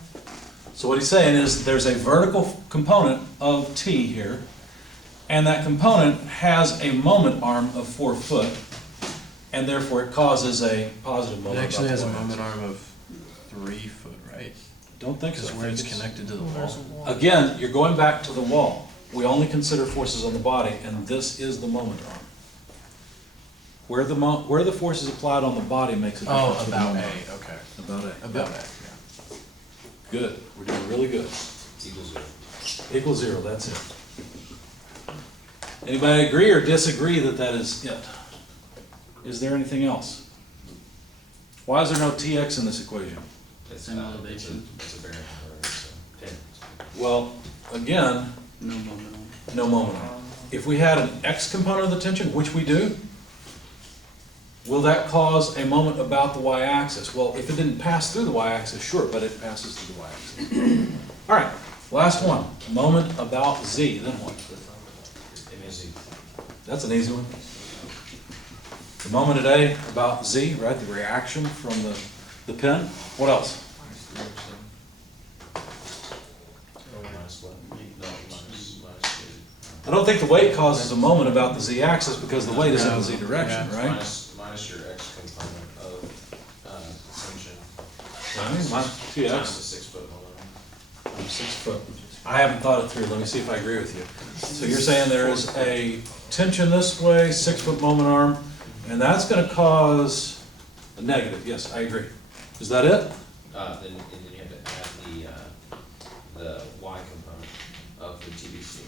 So what he's saying is there's a vertical component of T here, and that component has a moment arm of 4 foot, and therefore it causes a positive It moment. actually about has the a y-axis. moment arm of 3 foot, right? Don't think so. Because where it's connected to the wall. Again, you're going back to the wall. We only consider forces on the body, and this is the moment arm. Where the force is applied on the body makes a difference. Oh, with the about moment A, arm. okay. About A. About Yep. A, yeah. Good. We're doing really good. Equals 0. Equals 0, that's it. Anybody agree or disagree that that is it? Is there anything else? Why is there no TX in this equation? It's Same not- elevation. It's a bearing, or it's a pin. Well, again, No moment on. no moment arm. If we had an X component of the tension, which we do, will that cause a moment about the y-axis? Well, if it didn't pass through the y-axis, sure, but it passes through the y-axis. All right, last one. Moment about Z, then what? MAZ. That's an easy one. The moment at A about Z, right, the reaction from the pin. What else? Minus what? No, minus I don't think the weight causes a moment about the Z-axis because the weight is in the Z direction, Yeah. right? minus your X component of, tension. Right, my Times 2X. the 6 foot moment arm. I'm 6 foot. I haven't thought it through. Let me see if I agree with you. So you're saying there is a tension this way, 6 foot moment arm, and that's going to cause a negative. Yes, I agree. Is that it? Then you have to add the Y component of the TBC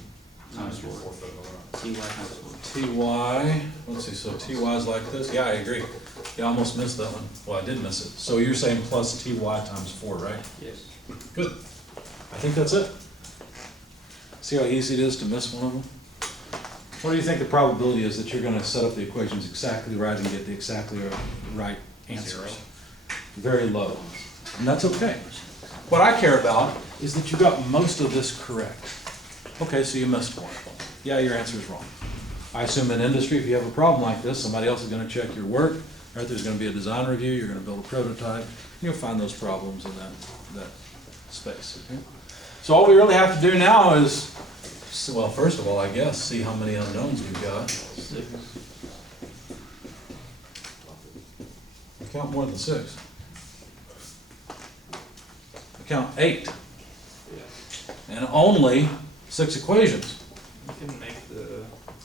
times your 4 foot moment arm. TY times 4. TY, let's see, so TY is like this? Yeah, I agree. Yeah, I almost missed that one. Well, I did miss it. So you're saying plus TY times 4, right? Yes. Good. I think that's it. See how easy it is to miss one of them? What do you think the probability is that you're gonna set up the equations exactly right and get the exactly right answers? Very low. And that's okay. What I care about is that you got most of this correct. Okay, so you missed one. Yeah, your answer is wrong. I assume in industry, if you have a problem like this, somebody else is gonna check your work, right? There's gonna be a design review, you're gonna build a prototype, and you'll find those problems in that space, okay? So all we really have to do now is, well, first of all, I guess, see how many unknowns we've got. I count more than 6. I count 8. And only 6 equations. You can make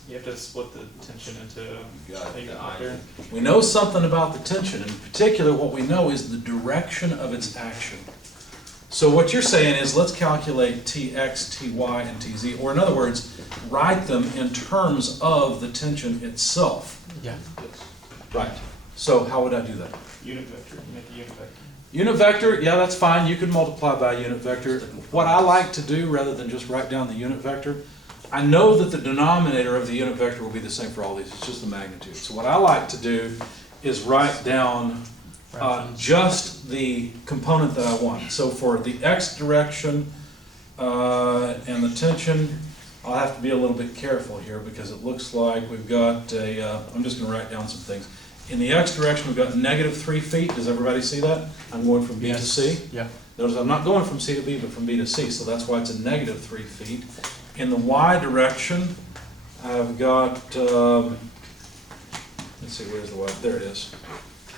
you have to split the tension into got a the I. vector. We know something about the tension. In particular, what we know is the direction of its action. So what you're saying is let's calculate Tx, Ty, and Tz, or in other words, write them in terms of the tension itself. Yeah. Right. So how would I do that? Unit vector, you make a unit vector. Unit vector, yeah, that's fine. You can multiply by a unit vector. What I like to do, rather than just write down the unit vector, I know that the denominator of the unit vector will be the same for all these. It's just the magnitude. So what I like to do is write down just the component that I want. So for the x direction and the tension, I'll have to be a little bit careful here because it looks like we've got a, I'm just going to write down some things. In the x direction, we've got -3 feet. Does everybody see that? I'm going from B to C. Yeah. Notice I'm not going from C to B, but from B to C, so that's why it's a -3 feet. In the y direction, I've got, let's see, where's the y? There it is.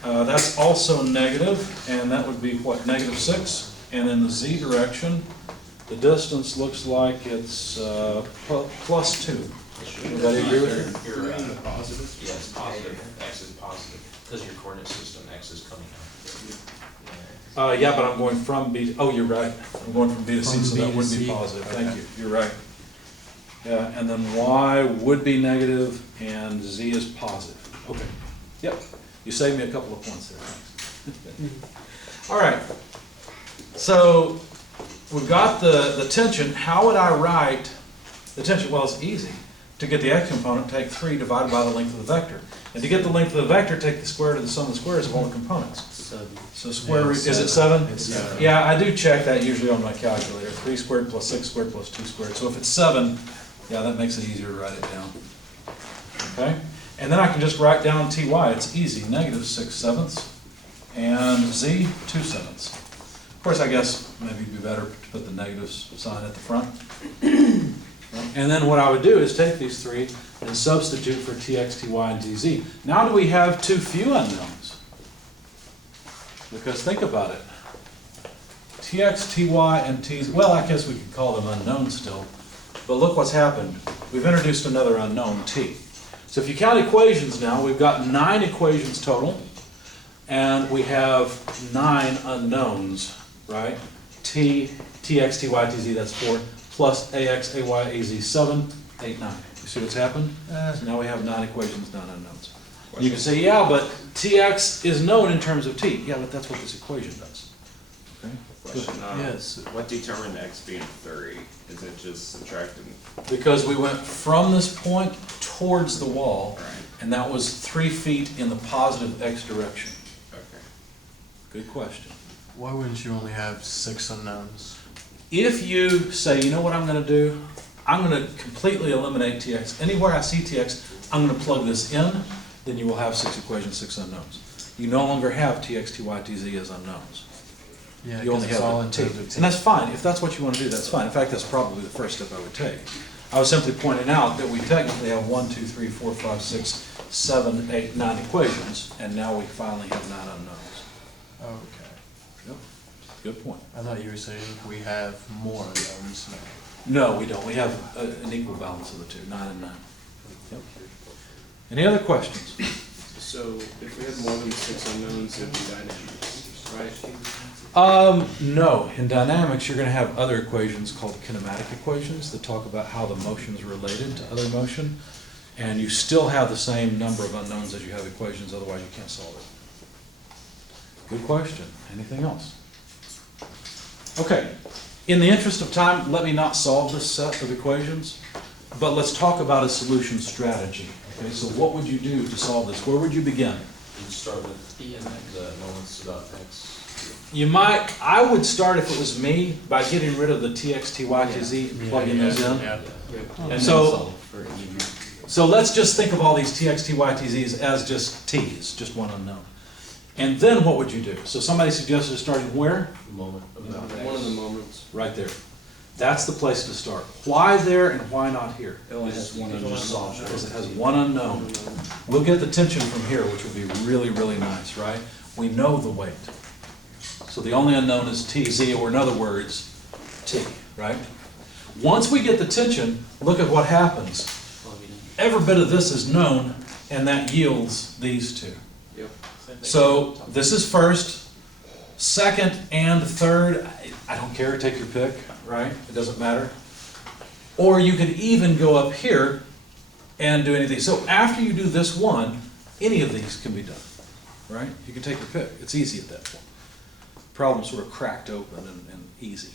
That's also negative, and that would be what, -6? And in the z direction, The distance looks like it's plus 2. Everybody agree with me? You're positive? Yeah, it's positive, x is positive, because your coordinate system, x is coming out. Yeah, but I'm going from B, oh, you're right. I'm going from B to C, From so B that to would be C. positive. Thank Okay. you, you're right. Yeah, and then Y would be negative and Z is positive. Okay, yep. You saved me a couple of points there, thanks. All right, so we've got the tension. How would I write the tension? Well, it's easy. To get the x component, take 3 divided by the length of the vector. And to get the length of the vector, take the square root of the sum of the squares of all the components. So square root, is it 7? It's 7. Yeah, I do check that usually on my calculator. 3 squared plus 6 squared plus 2 squared. So if it's 7, yeah, that makes it easier to write it down. Okay? And then I can just write down ty. It's easy. Negative 6/7 and z 2/7. Of course, I guess maybe it'd be better to put the negative sign at the front. And then what I would do is take these 3 and substitute for tx, ty, and tz. Now do we have too few unknowns? Because think about it. Tx, ty, and tz, well, I guess we could call them unknowns still. But look what's happened. We've introduced another unknown, t. So if you count equations now, we've got 9 equations total. And we have 9 unknowns, right? T, tx, ty, tz, that's 4. Plus ax, ay, az, 7, 8, 9. You see what's happened? So now we have 9 equations, 9 unknowns. You can say, yeah, but tx is known in terms of t. Yeah, but that's what this equation does. Okay? Question, Yes. what determined x being 3? Is it just subtracting? Because we went from this point towards the wall, Right. and that was 3 feet in the positive x direction. Okay. Good question. Why wouldn't you only have 6 unknowns? If you say, you know what I'm going to do? I'm going to completely eliminate tx. Anywhere I see tx, I'm going to plug this in, then you will have 6 equations, 6 unknowns. You no longer have tx, ty, tz as unknowns. Yeah, You only it's all in have t. terms of t. And that's fine. If that's what you want to do, that's fine. In fact, that's probably the first step I would take. I was simply pointing out that we technically have 1, 2, 3, 4, 5, 6, 7, 8, 9 equations, and now we finally have 9 unknowns. Okay. Yep. Good point. I thought you were saying we have more unknowns now. No, we don't. We have an equal balance of the two, 9 and 9. Yep. Any other questions? So if we had more than 6 unknowns, it'd be dynamics, right? No. In dynamics, you're going to have other equations called kinematic equations that talk about how the motion is related to other motion, and you still have the same number of unknowns as you have equations, otherwise you can't solve it. Good question. Anything else? Okay. In the interest of time, let me not solve this set of equations, but let's talk about a solution strategy. Okay, so what would you do to solve this? Where would you begin? You start with the moments about x. You might, I would start, if it was me, by getting rid of the tx, ty, tz, and plugging those in. Yeah. And So- solve for e. So let's just think of all these tx, ty, tz's as just t's, just one unknown. And then what would you do? So somebody suggested starting where? Moment about x. One of the moments. Right there. That's the place to start. Why there and why not here? It only has one unknown. Because it has one unknown. We'll get the tension from here, which will be really, really nice, right? We know the weight. So the only unknown is tz, or in other words, t, right? Once we get the tension, look at what happens. Every bit of this is known, and that yields these two. Yep. So this is first, second, and third. I don't care, take your pick, right? It doesn't matter. Or you could even go up here and do any of these. So after you do this one, any of these can be done, right? You can take your pick. It's easy at that point. Problem sort of cracked open and easy.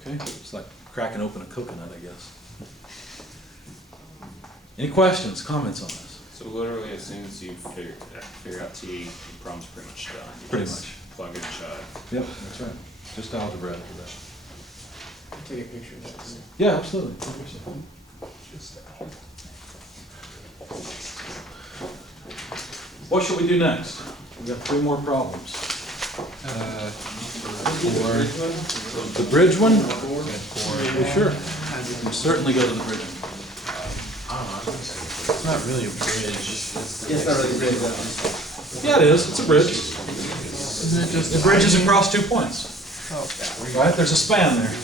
Okay? It's like cracking open a coconut, I guess. Any questions, comments on this? So literally, as soon as you figure out t, the problem's pretty much done. You Pretty just much. Plug in shut. Yep, that's right. Just algebra after that. Take a picture of that. too. Yeah, absolutely. What should we do next? We've got 3 more problems. The bridge one? Yeah, sure. We'll certainly go to the bridge one. It's not really a bridge. It's not really big, though. Yeah, it is. It's a bridge. Isn't it just The bridge is across 2 points. Okay. Right? There's a span there.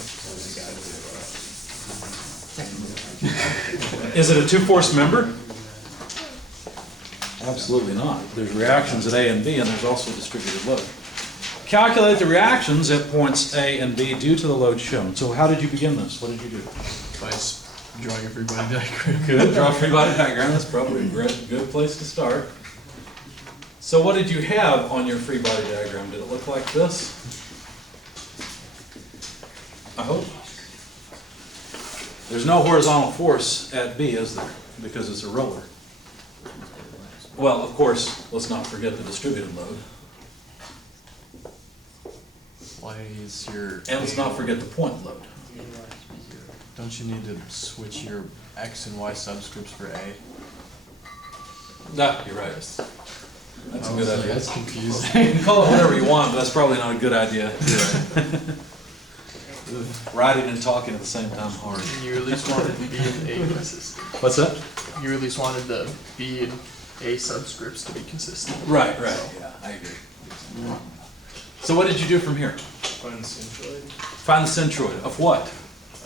Is it a two-force member? Absolutely not. There's reactions at A and B, and there's also distributed load. Calculate the reactions at points A and B due to the load shown. So how did you begin this? What did you do? By drawing a free body diagram. Good. Draw a free body diagram. That's probably a good place to start. So what did you have on your free body diagram? Did it look like this? I hope. There's no horizontal force at B, is there? Because it's a roller. Well, of course, let's not forget the distributed load. Why is your... And let's not forget the point load. Don't you need to switch your X and Y subscripts for A? No, you're right. That's a good idea. That's confusing. You can call it whatever you want, but that's probably not a good idea. Writing and talking at the same time hard. You at least wanted B and A consistent. What's that? You at least wanted the B and A subscripts to be consistent. Right, yeah, I agree. So what did you do from here? Find centroid Find the centroid of what?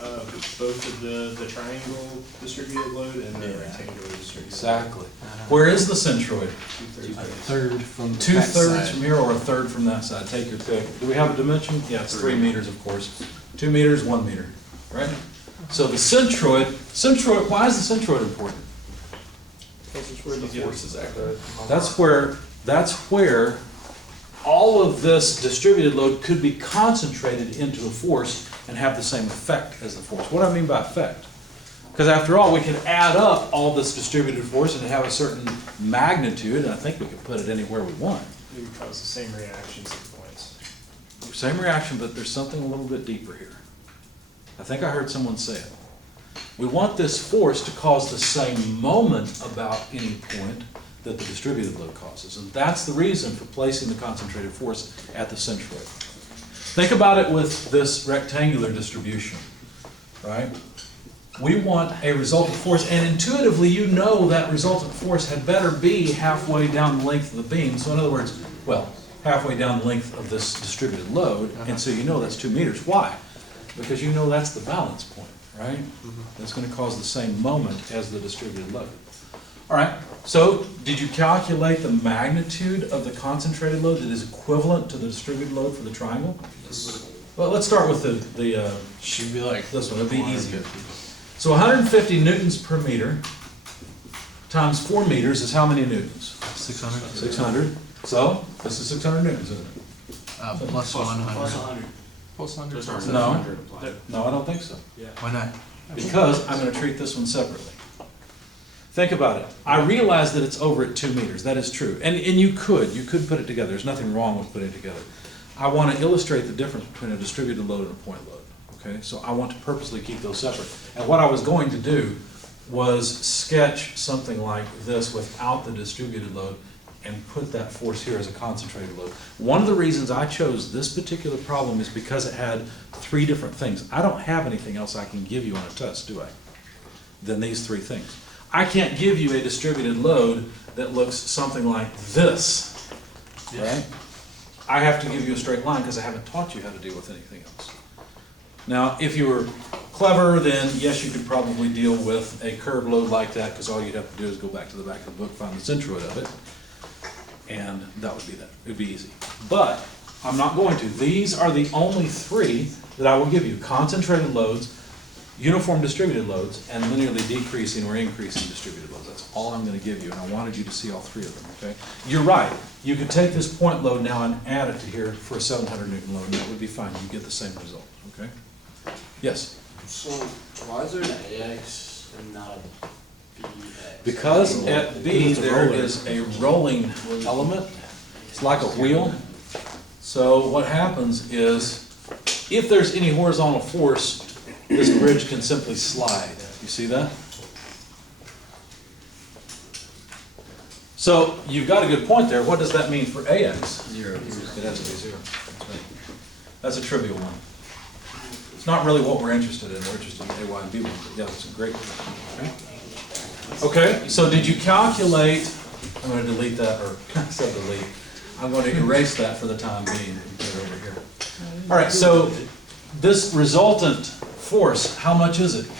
of both of the triangle distributed load and the rectangular distributed Exactly. Where is the centroid? A third from that 2/3 side. from here or a third from that side? Take your pick. Do we have a dimension? Yeah, it's 3 meters, of course. 2 meters, 1 meter, right? So the centroid, why is the centroid important? This is where the forces act. That's where all of this distributed load could be concentrated into a force and have the same effect as the force. What do I mean by effect? Because after all, we can add up all this distributed force and have a certain magnitude, and I think we can put it anywhere we want. It would cause the same reactions at points. Same reaction, but there's something a little bit deeper here. I think I heard someone say it. We want this force to cause the same moment about any point that the distributed load causes. And that's the reason for placing the concentrated force at the centroid. Think about it with this rectangular distribution, right? We want a resultant force, and intuitively you know that resultant force had better be halfway down the length of the beam. So in other words, well, halfway down the length of this distributed load, and so you know that's 2 meters. Why? Because you know that's the balance point, right? That's going to cause the same moment as the distributed load. All right, so did you calculate the magnitude of the concentrated load that is equivalent to the distributed load for the triangle? Well, let's start with the Should be like this one, it'll be easier. So 150 newtons per meter times 4 meters is how many newtons? 600. 600. So this is 600 newtons, isn't it? Plus 100. Plus 100. Plus 100. No, I don't think so. Why not? Because I'm going to treat this one separately. Think about it. I realize that it's over at 2 meters. That is true. And you could put it together. There's nothing wrong with putting it together. I want to illustrate the difference between a distributed load and a point load. Okay, so I want to purposely keep those separate. And what I was going to do was sketch something like this without the distributed load and put that force here as a concentrated load. One of the reasons I chose this particular problem is because it had 3 different things. I don't have anything else I can give you on a test, do I? Than these 3 things. I can't give you a distributed load that looks something like this, right? I have to give you a straight line because I haven't taught you how to deal with anything else. Now, if you were clever, then yes, you could probably deal with a curved load like that because all you'd have to do is go back to the back of the book, find the centroid of it, and that would be that. It would be easy. But I'm not going to. These are the only 3 that I will give you. Concentrated loads, uniform distributed loads, and linearly decreasing or increasing distributed loads. That's all I'm going to give you, and I wanted you to see all 3 of them, okay? You're right. You could take this point load now and add it to here for a 700 Newton load, and that would be fine. You get the same result, okay? Yes? So why is there an AX and not a BX? Because at B there is a rolling element. It's like a wheel. So what happens is, if there's any horizontal force, this bridge can simply slide. You see that? So you've got a good point there. What does that mean for AX? 0. It has to be 0. That's a trivial one. It's not really what we're interested in. We're interested in AY and B1. But yeah, it's a great one. Okay, so did you calculate, I'm going to delete that, or instead of delete, I'm going to erase that for the time being and put it over here. All right, so this resultant force, how much is it?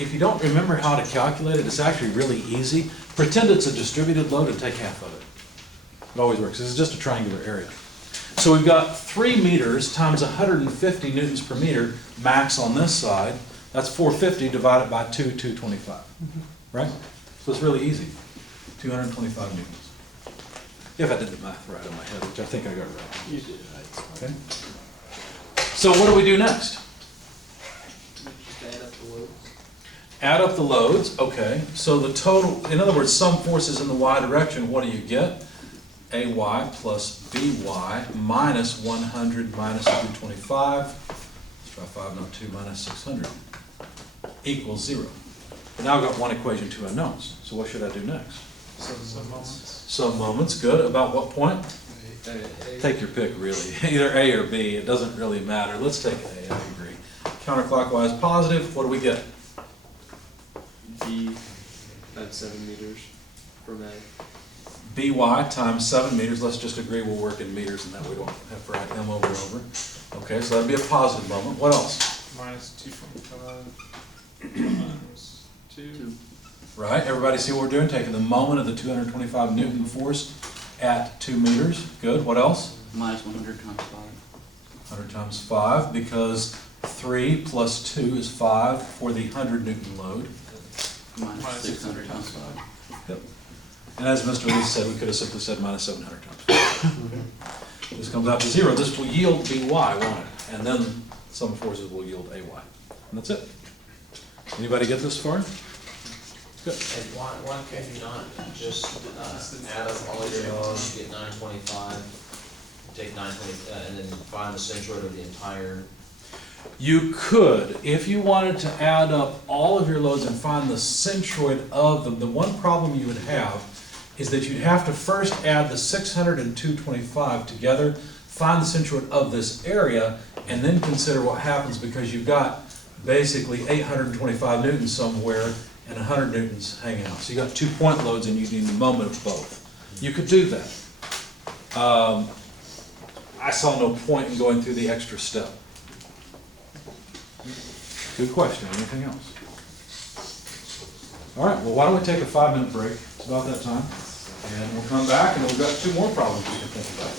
if you don't remember how to calculate it, it's actually really easy. Pretend it's a distributed load and take half of it. It always works. This is just a triangular area. So we've got 3 meters times 150 newtons per meter max on this side. That's 450 divided by 225, right? So it's really easy. 225 newtons. If I did the math right in my head, which I think I got right. You did, right? Okay. So what do we do next? Add up the loads, okay. So the total, in other words, some forces in the y direction, what do you get? AY plus BY minus 100 minus 225, let's try 5, not 2, minus 600, equals 0. Now I've got one equation, 2 unknowns. So what should I do next? Some moments. Some moments, good. About what point? Take your pick, really. Either A or B, it doesn't really matter. Let's take A, I agree. Counterclockwise positive, what do we get? B at 7 meters from A. BY times 7 meters, let's just agree we'll work in meters and that we don't have to write M over and over. Okay, so that'd be a positive moment. What else? Minus 225 minus 2. Right, everybody see what we're doing? Taking the moment of the 225 Newton force at 2 meters. Good, what else? Minus 100 times 5. 100 times 5, because 3 plus 2 is 5 for the 100 Newton load. Minus 600 times 5. Yep. And as Mr. Lee said, we could have simply said minus 700 times 5. This comes out to 0. This will yield BY, won't it? And then some forces will yield AY. And that's it. Anybody get this far? Good. And why can you not just, add up all of your loads, get 925, take 920, and then find the centroid of the entire? You could, if you wanted to add up all of your loads and find the centroid of them. The one problem you would have is that you'd have to first add the 600 and 225 together, find the centroid of this area, and then consider what happens, because you've got basically 825 newtons somewhere and 100 newtons hanging out. So you got 2 point loads and you need the moment of both. You could do that. I saw no point in going through the extra step. Good question. Anything else? All right, well, why don't we take a 5-minute break? It's about that time. And we'll come back and we've got 2 more problems we can think about.